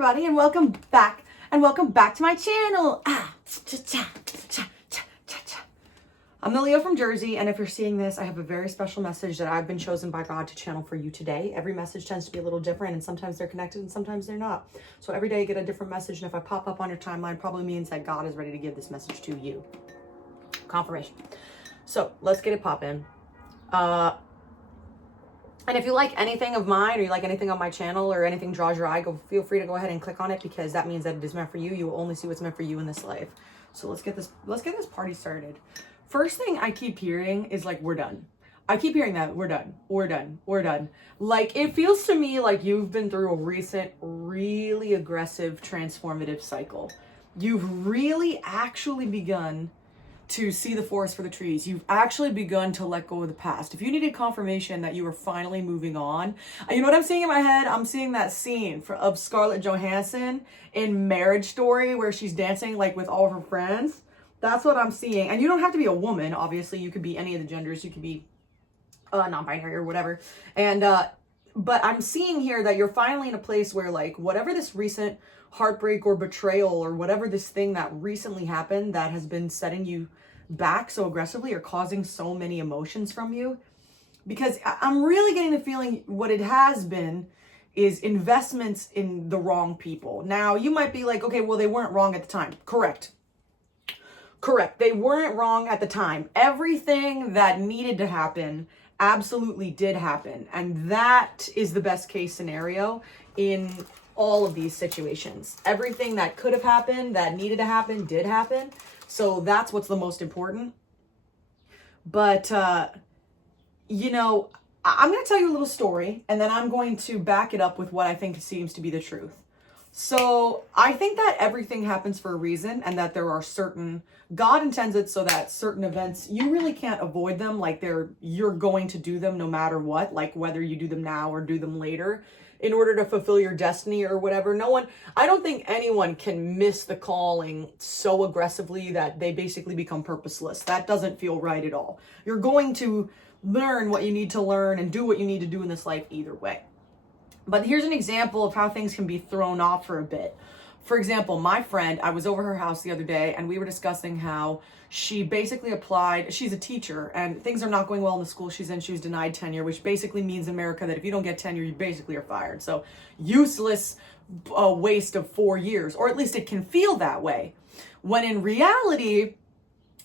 everybody, and welcome back to my channel. I'm the Leo from Jersey, and if you're seeing this, I have a very special message that I've been chosen by God to channel for you today. Every message tends to be a little different, and sometimes they're connected and sometimes they're not. So every day you get a different message, and if I pop up on your timeline, it probably means that God is ready to give this message to you. Confirmation. So let's get it poppin'. And if you like anything of mine, or you like anything on my channel, or anything draws your eye, feel free to go ahead and click on it, because that means that it is meant for you. You will only see what's meant for you in this life. So let's get this party started. First thing I keep hearing is like, we're done. I keep hearing that, we're done. Like, it feels to me like you've been through a recent, really aggressive, transformative cycle. You've really actually begun to see the forest for the trees. You've actually begun to let go of the past. If you needed confirmation that you were finally moving on, you know what I'm seeing in my head? I'm seeing that scene of Scarlett Johansson in Marriage Story where she's dancing like with all of her friends. That's what I'm seeing. And you don't have to be a woman. Obviously, you could be any of the genders. You could be non-binary or whatever. And but I'm seeing here that you're finally in a place where, like, whatever this recent heartbreak or betrayal or whatever this thing that recently happened that has been setting you back so aggressively or causing so many emotions from you, because I'm really getting the feeling what it has been is investments in the wrong people. Now, you might be like, okay, well, they weren't wrong at the time. Correct. They weren't wrong at the time. Everything that needed to happen absolutely did happen. And that is the best case scenario in all of these situations. Everything that could have happened, that needed to happen, did happen. So that's what's the most important. But, you know, I'm going to tell you a little story, and then I'm going to back it up with what I think seems to be the truth. So I think that everything happens for a reason, and that there are God intends it so that certain events, you really can't avoid them. Like, you're going to do them no matter what, like whether you do them now or do them later in order to fulfill your destiny or whatever. I don't think anyone can miss the calling so aggressively that they basically become purposeless. That doesn't feel right at all. You're going to learn what you need to learn and do what you need to do in this life either way. But here's an example of how things can be thrown off for a bit. For example, my friend, I was over her house the other day, and we were discussing how she basically applied. She's a teacher, and things are not going well in the school she's in. She was denied tenure, which basically means in America that if you don't get tenure, you basically are fired. So useless waste of 4 years, or at least it can feel that way. When in reality,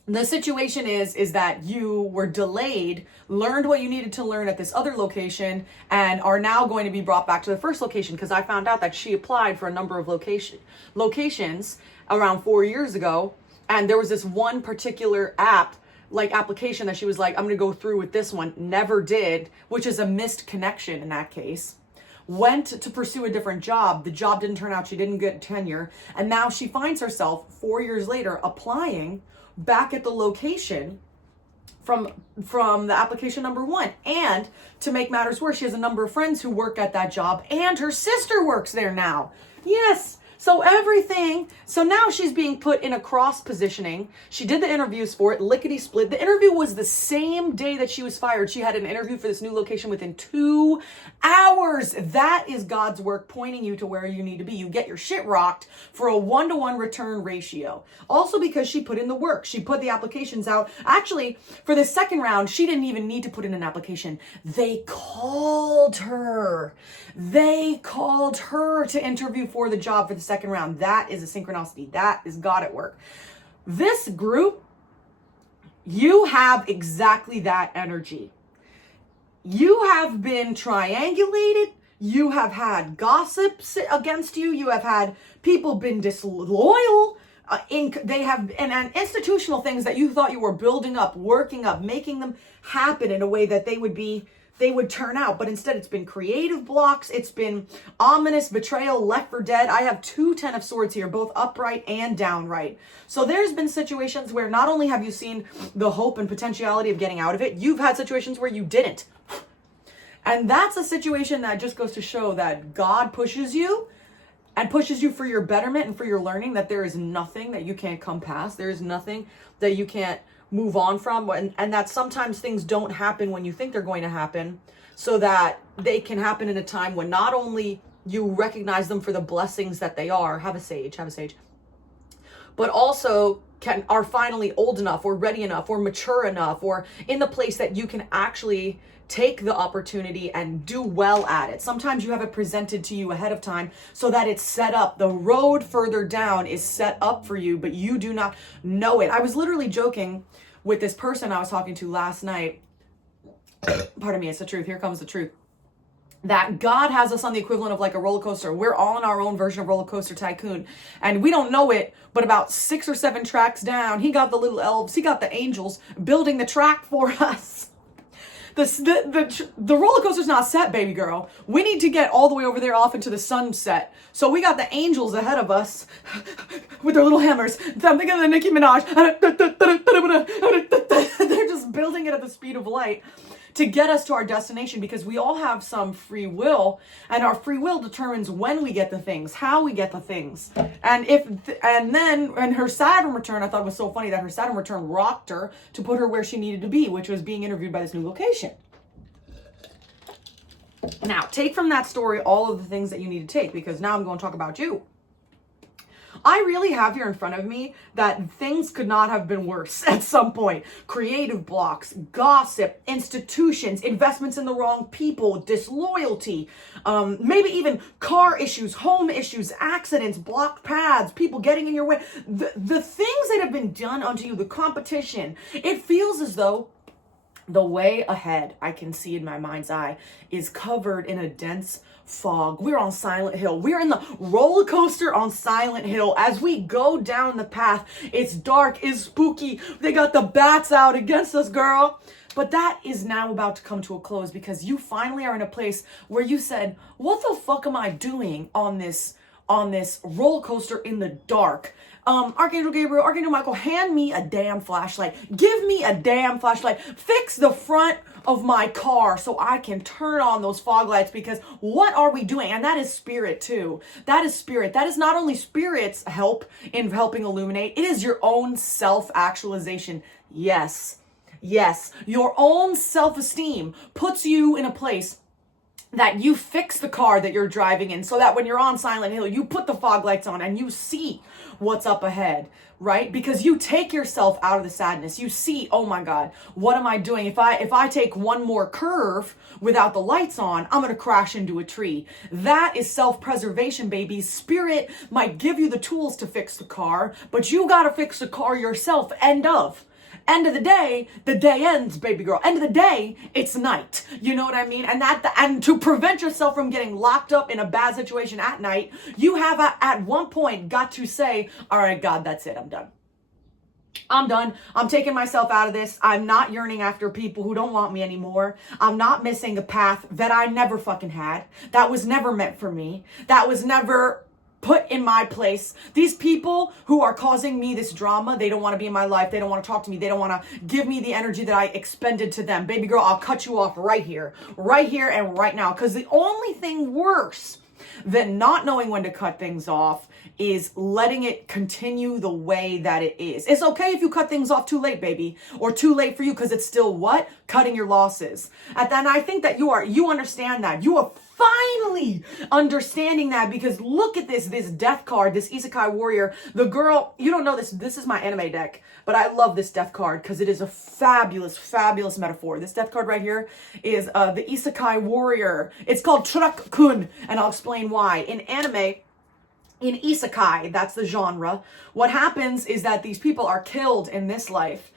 the situation is that you were delayed, learned what you needed to learn at this other location, and are now going to be brought back to the first location, because I found out that she applied for a number of locations around 4 years ago, and there was this one particular application that she was like, I'm going to go through with this one, never did, which is a missed connection in that case. Went to pursue a different job. The job didn't turn out. She didn't get tenure, and now she finds herself 4 years later applying back at the location from the application number one. And to make matters worse, she has a number of friends who work at that job, and her sister works there now. Yes. So now she's being put in a cross positioning. She did the interviews for it, lickety split. The interview was the same day that she was fired. She had an interview for this new location within 2 hours. That is God's work pointing you to where you need to be. You get your shit rocked for a 1-to-1 return ratio. Also because she put in the work. She put the applications out. Actually, for the second round, she didn't even need to put in an application. They called her. To interview for the job for the second round. That is a synchronicity. That is God at work. This group, you have exactly that energy. You have been triangulated. You have had gossips against you. You have had people been disloyal. They have and institutional things that you thought you were building up, working up, making them happen in a way that they would turn out. But instead, it's been creative blocks. It's been ominous betrayal, left for dead. I have 2 10 of swords here, both upright and downright. So there's been situations where not only have you seen the hope and potentiality of getting out of it, you've had situations where you didn't. And that's a situation that just goes to show that God pushes you and pushes you for your betterment and for your learning, that there is nothing that you can't come past. There is nothing that you can't move on from, and that sometimes things don't happen when you think they're going to happen, so that they can happen in a time when not only You recognize them for the blessings that they are. Have a sage, have a sage. But also are finally old enough or ready enough or mature enough or in the place that you can actually take the opportunity and do well at it. Sometimes you have it presented to you ahead of time so that it's set up. The road further down is set up for you, but you do not know it. I was literally joking with this person I was talking to last night. Pardon me, it's the truth. Here comes the truth. That God has us on the equivalent of like a roller coaster. We're all in our own version of roller coaster tycoon. And we don't know it, but about 6 or 7 tracks down, he got the little elves, he got the angels building the track for us. The roller coaster's not set, baby girl. We need to get all the way over there off into the sunset. So we got the angels ahead of us with their little hammers. I'm thinking of the Nicki Minaj. They're just building it at the speed of light to get us to our destination, because we all have some free will, and our free will determines when we get the things, how we get the things. And then her Saturn return, I thought it was so funny that her Saturn return rocked her to put her where she needed to be, which was being interviewed by this new location. Now, take from that story all of the things that you need to take, because now I'm going to talk about you. I really have here in front of me that things could not have been worse at some point. Creative blocks, gossip, institutions, investments in the wrong people, disloyalty, maybe even car issues, home issues, accidents, blocked paths, people getting in your way. The things that have been done unto you, the competition, it feels as though the way ahead, I can see in my mind's eye, is covered in a dense fog. We're on Silent Hill. We're in the roller coaster on Silent Hill. As we go down the path, it's dark, it's spooky. They got the bats out against us, girl. But that is now about to come to a close, because you finally are in a place where you said, what the fuck am I doing on this roller coaster in the dark? Archangel Gabriel, Archangel Michael, hand me a damn flashlight. Give me a damn flashlight. Fix the front of my car so I can turn on those fog lights, because what are we doing? And that is spirit too. That is spirit. That is not only spirit's help in helping illuminate, it is your own self-actualization. Yes. Yes. Your own self-esteem puts you in a place that you fix the car that you're driving in, so that when you're on Silent Hill, you put the fog lights on and you see what's up ahead, right? Because you take yourself out of the sadness. You see, oh my God, what am I doing? If I take one more curve without the lights on, I'm going to crash into a tree. That is self-preservation, baby. Spirit might give you the tools to fix the car, but you got to fix the car yourself. End of the day ends, baby girl. End of the day, it's night. You know what I mean? And to prevent yourself from getting locked up in a bad situation at night, you have at one point got to say, all right, God, that's it. I'm done. I'm done. I'm taking myself out of this. I'm not yearning after people who don't want me anymore. I'm not missing a path that I never fucking had. That was never meant for me. That was never put in my place. These people who are causing me this drama, they don't want to be in my life. They don't want to talk to me. They don't want to give me the energy that I expended to them. Baby girl, I'll cut you off right here and right now. Because the only thing worse than not knowing when to cut things off is letting it continue the way that it is. It's okay if you cut things off too late, baby, or too late for you, because it's still what? Cutting your losses. And then I think that you understand that. You are finally understanding that, because look at this death card, this Isekai warrior. The girl, you don't know this is my anime deck, but I love this death card because it is a fabulous, fabulous metaphor. This death card right here is the Isekai warrior. It's called Truck-kun, and I'll explain why. In anime, in Isekai, that's the genre, what happens is that these people are killed in this life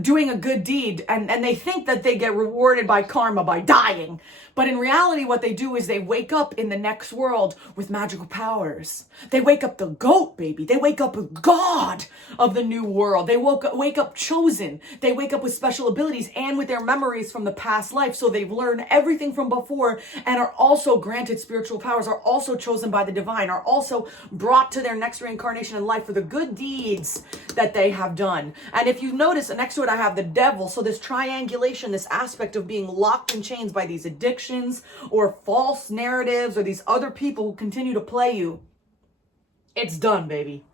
doing a good deed, and they think that they get rewarded by karma by dying. But in reality, what they do is they wake up in the next world with magical powers. They wake up the goat, baby. They wake up a god of the new world. They wake up chosen. They wake up with special abilities and with their memories from the past life. So they've learned everything from before and are also granted spiritual powers, are also chosen by the divine, are also brought to their next reincarnation in life for the good deeds that they have done. And if you notice, next to it, I have the devil. So this triangulation, this aspect of being locked in chains by these addictions or false narratives or these other people who continue to play you. It's done, baby.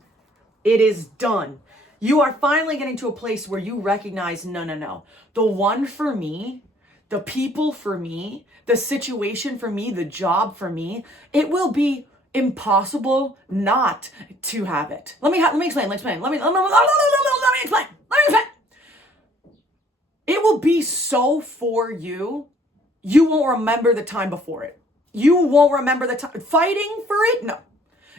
It is done. You are finally getting to a place where you recognize, no. The one for me, the people for me, the situation for me, the job for me, it will be impossible not to have it. Let me explain. Let me explain. It will be so for you, you won't remember the time before it. You won't remember the time fighting for it. No.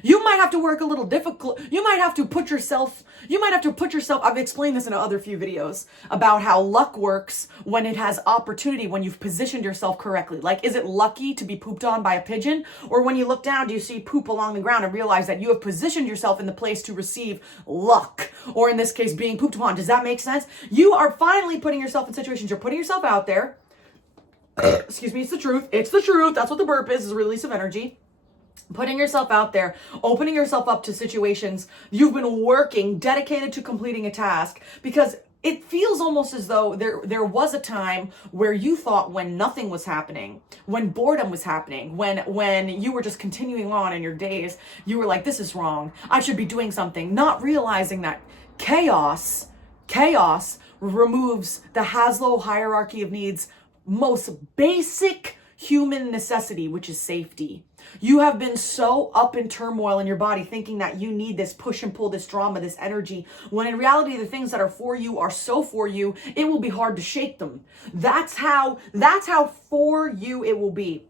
You might have to work a little difficult. You might have to put yourself, I've explained this in other few videos about how luck works when it has opportunity, when you've positioned yourself correctly. Like, is it lucky to be pooped on by a pigeon? Or when you look down, do you see poop along the ground and realize that you have positioned yourself in the place to receive luck? Or in this case, being pooped upon. Does that make sense? You are finally putting yourself in situations. You're putting yourself out there. Excuse me, it's the truth. It's the truth. That's what the burp is a release of energy. Putting yourself out there, opening yourself up to situations you've been working, dedicated to completing a task, because it feels almost as though there was a time where you thought when nothing was happening, when boredom was happening, when you were just continuing on in your days, you were like, this is wrong. I should be doing something, not realizing that chaos removes the Maslow hierarchy of needs most basic human necessity, which is safety. You have been so up in turmoil in your body thinking that you need this push and pull, this drama, this energy, when in reality the things that are for you are so for you, it will be hard to shake them. That's how for you it will be.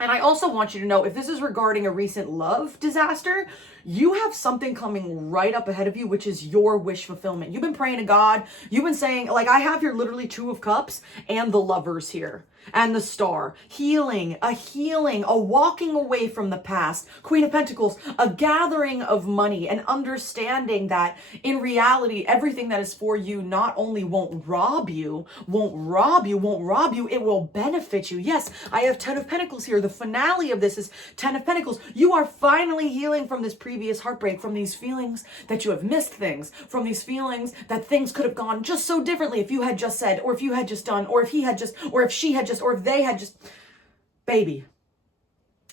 And I also want you to know, if this is regarding a recent love disaster, you have something coming right up ahead of you, which is your wish fulfillment. You've been praying to God. You've been saying, like, I have here literally 2 of Cups and the Lovers here. And the Star. Healing, a walking away from the past. Queen of Pentacles, a gathering of money, and understanding that in reality, everything that is for you not only won't rob you, it will benefit you. Yes, I have 10 of Pentacles here. The finale of this is 10 of Pentacles. You are finally healing from this previous heartbreak, from these feelings that you have missed things, from these feelings that things could have gone just so differently if you had just said, or if you had just done, or if he had just, or if she had just, or if they had just, baby,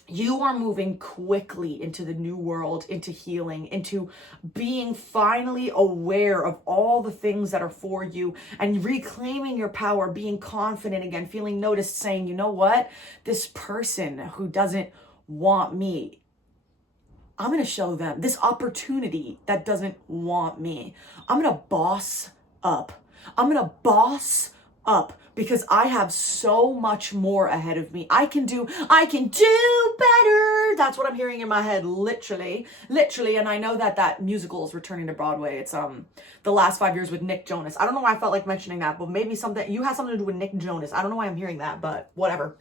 you are moving quickly into the new world, into healing, into being finally aware of all the things that are for you and reclaiming your power, being confident again, feeling noticed, saying, you know what, this person who doesn't want me, I'm going to show them this opportunity that doesn't want me. I'm going to boss up. I'm going to boss up because I have so much more ahead of me. I can do better. That's what I'm hearing in my head, literally. And I know that musical is returning to Broadway. It's the last 5 years with Nick Jonas. I don't know why I felt like mentioning that, but maybe you have something to do with Nick Jonas. I don't know why I'm hearing that, but whatever.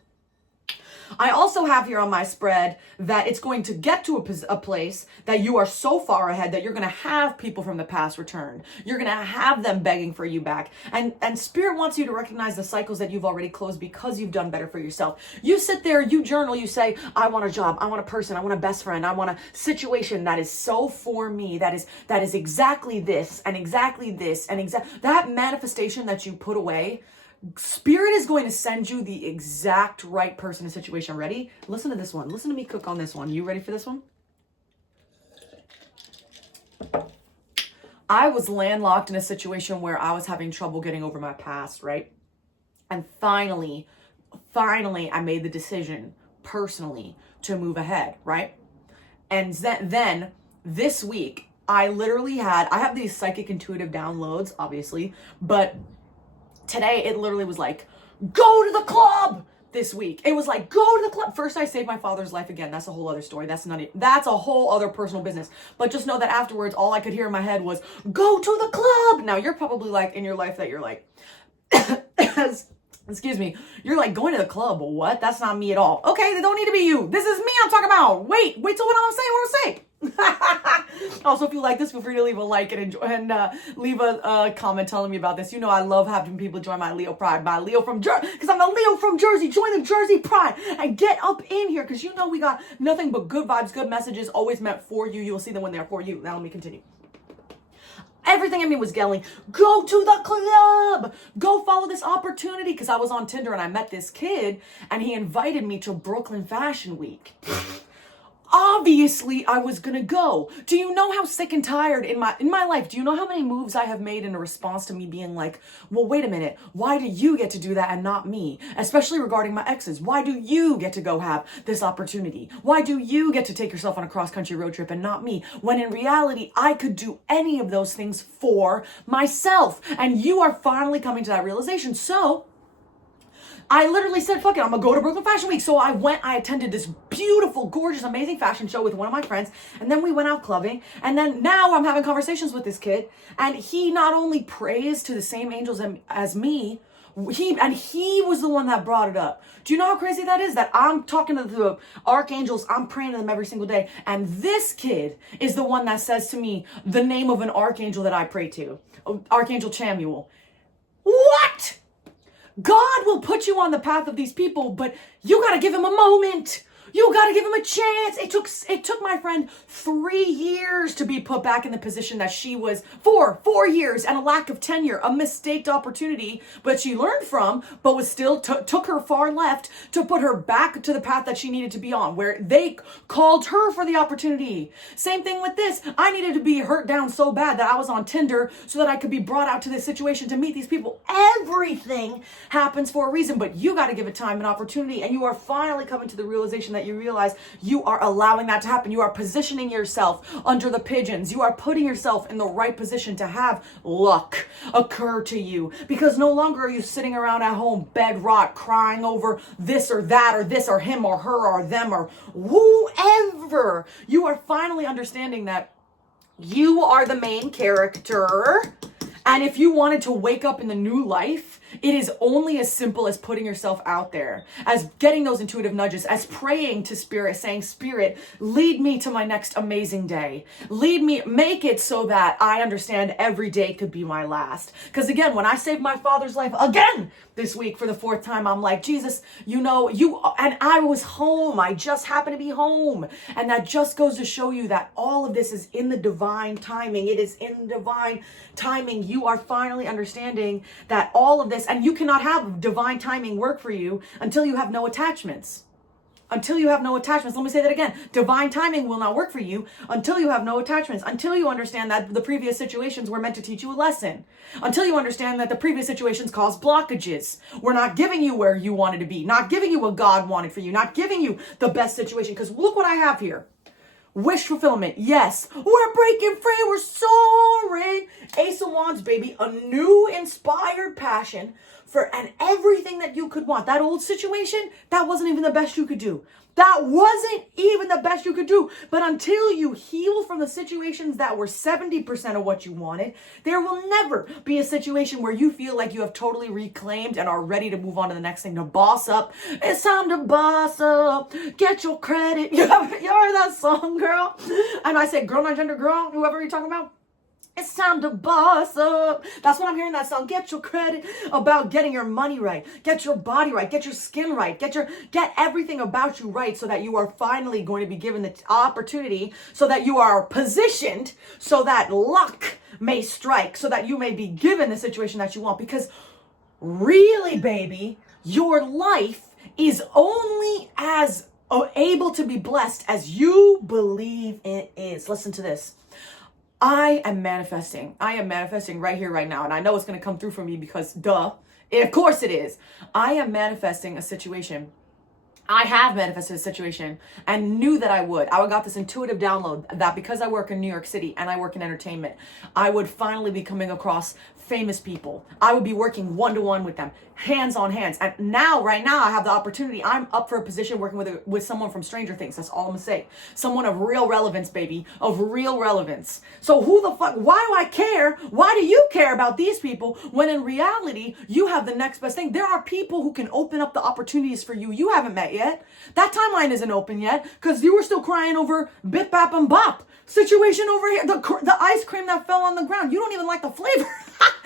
I also have here on my spread that it's going to get to a place that you are so far ahead that you're going to have people from the past return. You're going to have them begging for you back. And Spirit wants you to recognize the cycles that you've already closed because you've done better for yourself. You sit there, you journal, you say, I want a job, I want a person, I want a best friend, I want a situation that is so for me, that is exactly this and exactly this and that manifestation that you put away. Spirit is going to send you the exact right person and situation. Ready? Listen to this one. Listen to me cook on this one. You ready for this one? I was landlocked in a situation where I was having trouble getting over my past, right? And finally, I made the decision personally to move ahead, right? And then this week, I have these psychic intuitive downloads, obviously, but today, it literally was like, go to the club this week. It was like, go to the club. First, I saved my father's life again. That's a whole other story. That's a whole other personal business. But just know that afterwards, all I could hear in my head was, go to the club. Now, you're probably like, in your life that you're like, excuse me, you're like, going to the club. What? That's not me at all. Okay, they don't need to be you. This is me I'm talking about. Wait till what I'm saying. Also, if you like this, feel free to leave a like and enjoy, and leave a comment telling me about this. You know I love having people join my Leo Pride, my Leo from Jersey, because I'm a Leo from Jersey. Join the Jersey Pride and get up in here, because you know we got nothing but good vibes, good messages, always meant for you. You'll see them when they're for you. Now let me continue. Everything in me was yelling, go to the club, go follow this opportunity, because I was on Tinder and I met this kid and he invited me to Brooklyn Fashion Week. obviously I was gonna go. Do you know how sick and tired in my life, do you know how many moves I have made in a response to me being like, well, wait a minute, why do you get to do that and not me? Especially regarding my exes. Why do you get to go have this opportunity? Why do you get to take yourself on a cross-country road trip and not me? When in reality, I could do any of those things for myself. And you are finally coming to that realization. So I literally said, fuck it, I'm gonna go to Brooklyn Fashion Week. So I attended this beautiful, gorgeous, amazing fashion show with one of my friends. And then we went out clubbing. And then now I'm having conversations with this kid. And he not only prays to the same angels as me, he was the one that brought it up. Do you know how crazy that is? That I'm talking to the archangels, I'm praying to them every single day. And this kid is the one that says to me the name of an archangel that I pray to. Archangel Chamuel. What? God will put you on the path of these people, but you got to give him a moment. You got to give him a chance. It took my friend 3 years to be put back in the position that she was. 4 years and a lack of tenure, a mistaked opportunity, but she learned from, but was still took her far left to put her back to the path that she needed to be on, where they called her for the opportunity. Same thing with this. I needed to be hurt down so bad that I was on Tinder so that I could be brought out to this situation to meet these people. Everything happens for a reason, but you got to give it time and opportunity, and you are finally coming to the realization that you realize you are allowing that to happen. You are positioning yourself under the pigeons. You are putting yourself in the right position to have luck occur to you, because no longer are you sitting around at home bed rot crying over this or that or this or him or her or them or whoever. You are finally understanding that you are the main character. And if you wanted to wake up in the new life, it is only as simple as putting yourself out there, as getting those intuitive nudges, as praying to Spirit, saying, Spirit, lead me to my next amazing day. Lead me, make it so that I understand every day could be my last. Because again, when I saved my father's life again this week for the 4th time, I'm like, Jesus, and I was home. I just happened to be home. And that just goes to show you that all of this is in the divine timing. It is in divine timing. You are finally understanding that all of this, and you cannot have divine timing work for you until you have no attachments. Until you have no attachments. Let me say that again. Divine timing will not work for you until you have no attachments. Until you understand that the previous situations were meant to teach you a lesson. Until you understand that the previous situations caused blockages. We're not giving you where you wanted to be. Not giving you what God wanted for you. Not giving you the best situation. Because look what I have here. Wish fulfillment. Yes. We're breaking free. We're soaring. Ace of Wands, baby. A new inspired passion and everything that you could want. That old situation, that wasn't even the best you could do. That wasn't even the best you could do. But until you heal from the situations that were 70% of what you wanted, there will never be a situation where you feel like you have totally reclaimed and are ready to move on to the next thing, to boss up. It's time to boss up. Get your credit. You heard that song, girl? And I said, girl, not gender, girl, whoever you're talking about. It's time to boss up. That's what I'm hearing that song. Get your credit, about getting your money right. Get your body right. Get your skin right. Get everything about you right, so that you are finally going to be given the opportunity, so that you are positioned, so that luck may strike, so that you may be given the situation that you want. Because really, baby, your life is only as able to be blessed as you believe it is. Listen to this. I am manifesting right here, right now. And I know it's going to come through for me because of course it is. I am manifesting a situation. I have manifested a situation and knew that I would. I got this intuitive download that because I work in New York City and I work in entertainment, I would finally be coming across famous people. I would be working one-to-one with them, hands on hands. And right now I have the opportunity. I'm up for a position working with someone from Stranger Things. That's all I'm gonna say. Someone of real relevance, baby, of real relevance. So who the fuck, why do I care? Why do you care about these people when in reality you have the next best thing? There are people who can open up the opportunities for you haven't met yet. That timeline isn't open yet because you were still crying over Bip Bap and Bop situation over here. The ice cream that fell on the ground. You don't even like the flavor.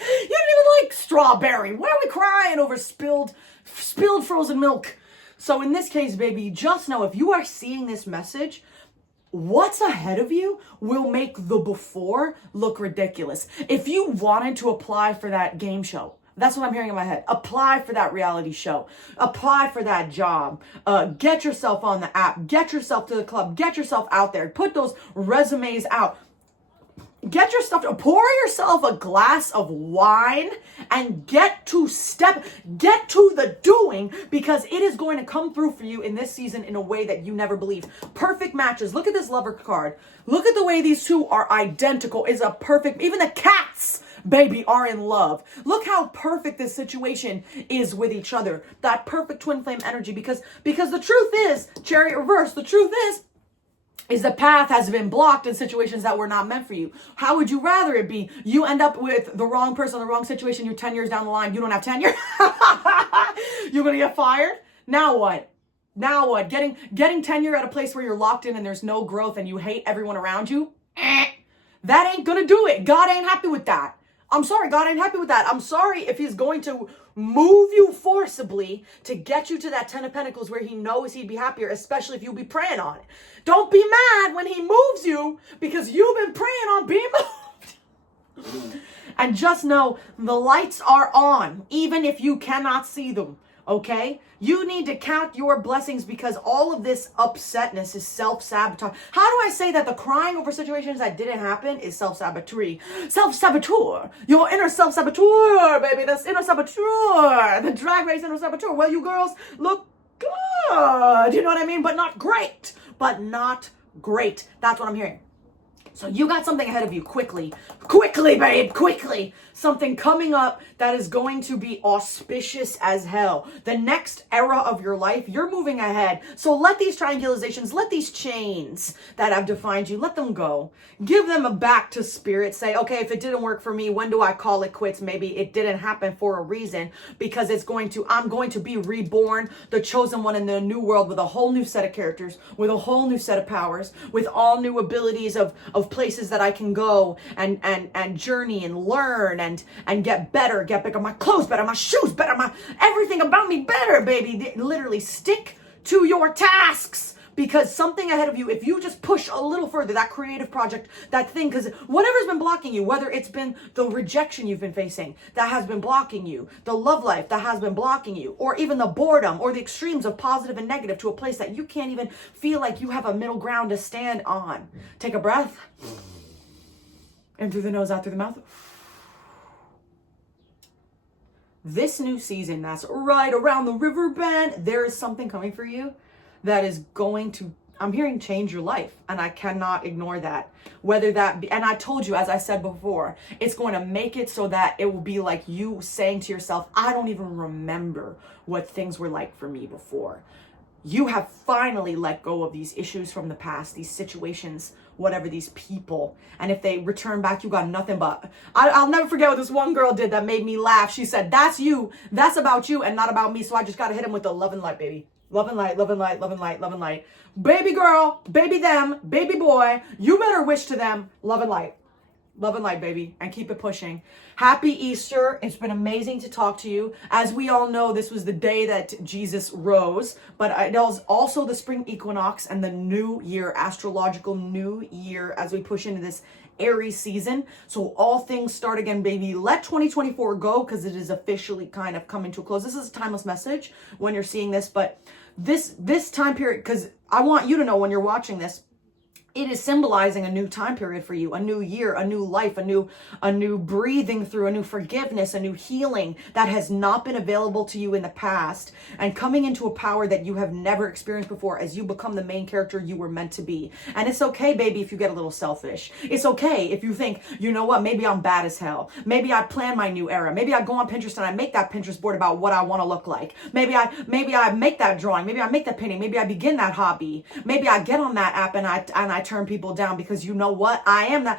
You don't even like strawberry. Why are we crying over spilled frozen milk? So in this case, baby, just know if you are seeing this message, what's ahead of you will make the before look ridiculous. If you wanted to apply for that game show, That's what I'm hearing in my head. Apply for that reality show. Apply for that job. Get yourself on the app. Get yourself to the club. Get yourself out there. Put those resumes out. Get your stuff, pour yourself a glass of wine and get to the doing, because it is going to come through for you in this season in a way that you never believed. Perfect matches. Look at this lover card. Look at the way these two are identical. Is a perfect, even the cats, baby, are in love. Look how perfect this situation is with each other. That perfect twin flame energy, because the truth is, Chariot reverse, the truth is the path has been blocked in situations that were not meant for you. How would you rather it be? You end up with the wrong person, the wrong situation, you're 10 years down the line, you don't have tenure. You're gonna get fired? Now what? Now what? Getting tenure at a place where you're locked in and there's no growth and you hate everyone around you? That ain't gonna do it. God ain't happy with that. I'm sorry, God ain't happy with that. I'm sorry if he's going to move you forcibly to get you to that 10 of Pentacles where he knows he'd be happier, especially if you be praying on it. Don't be mad when he moves you because you've been praying on being moved. And just know the lights are on, even if you cannot see them, okay? You need to count your blessings, because all of this upsetness is self-sabotage. How do I say that the crying over situations that didn't happen is self-saboteur? Self-saboteur. Your inner self-saboteur, baby. That's inner saboteur. The drag race inner saboteur. Well, you girls look good. You know what I mean? But not great. But not great. That's what I'm hearing. So you got something ahead of you. Quickly, babe, quickly. Something coming up that is going to be auspicious as hell. The next era of your life, you're moving ahead. So let these triangulations, let these chains that have defined you, let them go. Give them a back to spirit. Say, okay, if it didn't work for me, when do I call it quits? Maybe it didn't happen for a reason, because I'm going to be reborn, the chosen one in the new world, with a whole new set of characters, with a whole new set of powers, with all new abilities of places that I can go and journey and learn and get better, get bigger, my clothes better, my shoes better, my everything about me better, baby. Literally stick to your tasks, because something ahead of you, if you just push a little further, that creative project, that thing, because whatever's been blocking you, whether it's been the rejection you've been facing that has been blocking you, the love life that has been blocking you, or even the boredom or the extremes of positive and negative to a place that you can't even feel like you have a middle ground to stand on. Take a breath. In through the nose, out through the mouth. This new season that's right around the river bend, there is something coming for you that is going to, I'm hearing, change your life. And I cannot ignore that. Whether that be, and I told you, as I said before, it's going to make it so that it will be like you saying to yourself, I don't even remember what things were like for me before. You have finally let go of these issues from the past, these situations, whatever, these people. And if they return back, you got nothing but... I'll never forget what this one girl did that made me laugh. She said, that's you. That's about you and not about me. So I just got to hit him with the love and light, baby. Love and light, love and light, love and light, love and light. Baby girl, baby them, baby boy, you better wish to them love and light. Love and light, baby, and keep it pushing. Happy Easter. It's been amazing to talk to you. As we all know, this was the day that Jesus rose, but it was also the spring equinox and the new year, astrological new year, as we push into this Aries season. So all things start again, baby. Let 2024 go, because it is officially kind of coming to a close. This is a timeless message when you're seeing this, but this time period, because I want you to know when you're watching this, it is symbolizing a new time period for you, a new year, a new life, a new breathing through, a new forgiveness, a new healing that has not been available to you in the past, and coming into a power that you have never experienced before as you become the main character you were meant to be. And it's okay, baby, if you get a little selfish. It's okay if you think, you know what, maybe I'm bad as hell. Maybe I plan my new era. Maybe I go on Pinterest and I make that Pinterest board about what I want to look like. Maybe I make that drawing. Maybe I make that painting. Maybe I begin that hobby. Maybe I get on that app and I turn people down, because you know what? I am that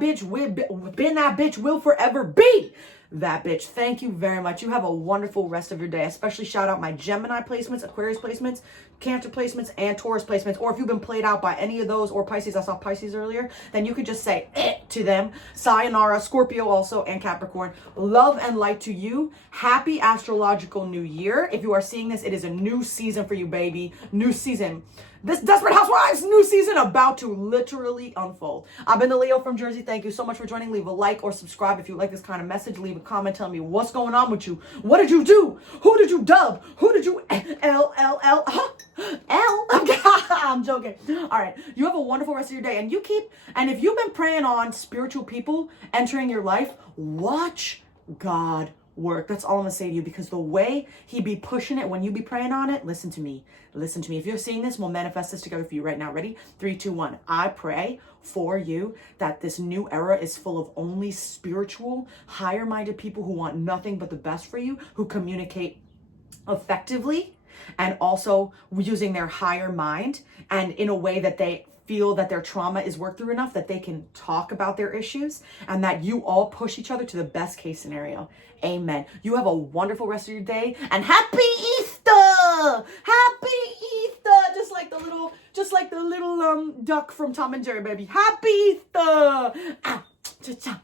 bitch, been that bitch, will forever be that bitch. Thank you very much. You have a wonderful rest of your day. Especially shout out my Gemini placements, Aquarius placements, Cancer placements, and Taurus placements. Or if you've been played out by any of those, or Pisces, I saw Pisces earlier, then you could just say to them. Sayonara, Scorpio also, and Capricorn. Love and light to you. Happy astrological new year. If you are seeing this, it is a new season for you, baby. New season. This Desperate Housewives new season about to literally unfold. I've been the Leo from Jersey. Thank you so much for joining. Leave a like or subscribe if you like this kind of message. Leave a comment telling me what's going on with you. What did you do? Who did you dub? Who did you L? I'm joking. All right. You have a wonderful rest of your day. And if you've been praying on spiritual people entering your life, watch God work. That's all I'm gonna say to you, because the way he be pushing it when you be praying on it, listen to me. If you're seeing this, we'll manifest this together for you right now. Ready? 3, 2, 1. I pray for you that this new era is full of only spiritual, higher minded people who want nothing but the best for you, who communicate effectively and also using their higher mind, and in a way that they feel that their trauma is worked through enough that they can talk about their issues, and that you all push each other to the best case scenario. Amen. You have a wonderful rest of your day, and happy Easter! Happy Easter! Just like the little duck from Tom and Jerry, baby. Happy Easter! Ah, cha-cha.